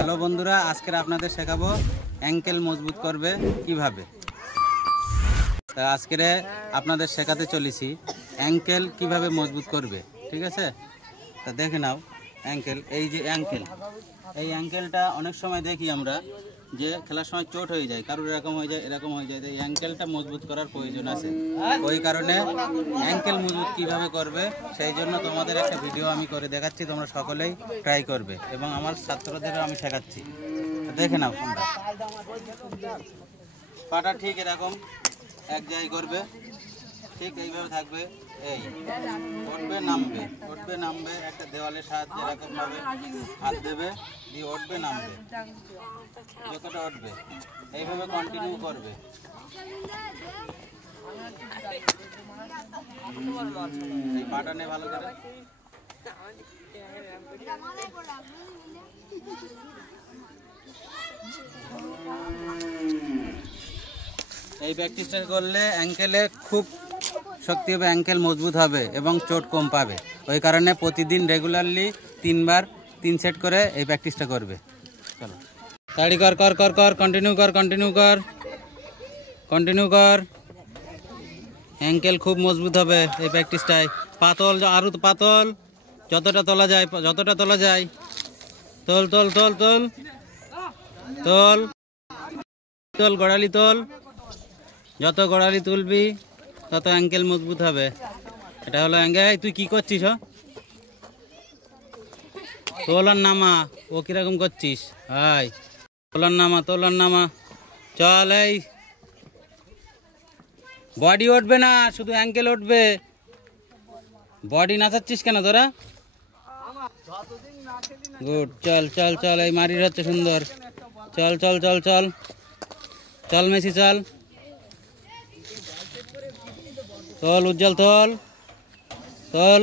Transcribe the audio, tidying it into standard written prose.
Hello বন্ধুরা, আজকে আপনাদের শেখাবো অ্যাঙ্কেল মজবুত করবে কিভাবে। তা আজকে আপনাদের শেখাতে চলেছি অ্যাঙ্কেল কিভাবে মজবুত করবে, ঠিক আছে? তা দেখে নাও অ্যাঙ্কেল, এই যে অ্যাঙ্কেল, এই অ্যাঙ্কেলটা অনেক সময় দেখি আমরা যে খেলার সময় চোট হয়ে যায়, কারোর এরকম হয়ে যায় এরকম হয়ে যায়, এই অ্যাঙ্কেলটা মজবুত করার প্রয়োজন আছে। ওই কারণে অ্যাঙ্কেল মজবুত কিভাবে করবে সেই জন্য তোমাদের একটা ভিডিও আমি করে দেখাচ্ছি, তোমরা সকলেই ট্রাই করবে এবং আমার ছাত্রদেরও আমি শেখাচ্ছি। দেখে নাও তোমরা, পাটা ঠিক এরকম এক জায়গায় করবে, ঠিক এইভাবে থাকবে, এই উঠবে নামবে উঠবে নামবে, একটা দেওয়ালের সাহায্যে এরকম ভাবে হাত দেবে, দিয়ে উঠবে নামবে, যতটা উঠবে এইভাবে কন্টিনিউ করবে। এই পাটা নে ভালো করে, এই প্র্যাকটিসটা করলে অ্যাঙ্কেলে খুব শক্তি হবে, অ্যাঙ্কেল মজবুত হবে এবং চোট কম পাবে। ওই কারণে প্রতিদিন রেগুলারলি 3 বার 3 সেট করে এই প্র্যাকটিসটা করবে। চলো তাড়ি কর কর কর কর কন্টিনিউ কর কন্টিনিউ কর কন্টিনিউ কর, অ্যাঙ্কেল খুব মজবুত হবে এই প্র্যাকটিসটায়। পাতল আরও পাতল, যতটা তোলা যায় যতটা তোলা যায়, তোল তোল তোল তোল তোল তোল, গড়ালি তোল, যত গড়ালি তুলবি তত অ্যাঙ্কেল মজবুত হবে। এটা হলো অ্যাঙ্কেল। তুই কি করছিস? তোলার নামা, ও কিরকম করছিস? হাই, তোলার নামা তোলার নামা, চল। এই বডি উঠবে না, শুধু অ্যাঙ্কেল উঠবে। বডি নাচাচ্ছিস কেন তোরা? গুড, চল চল চল, এই মারির হচ্ছে সুন্দর, চল চল চল চল চল মেসি চল, তোল উজ্জ্বল তোল তোল।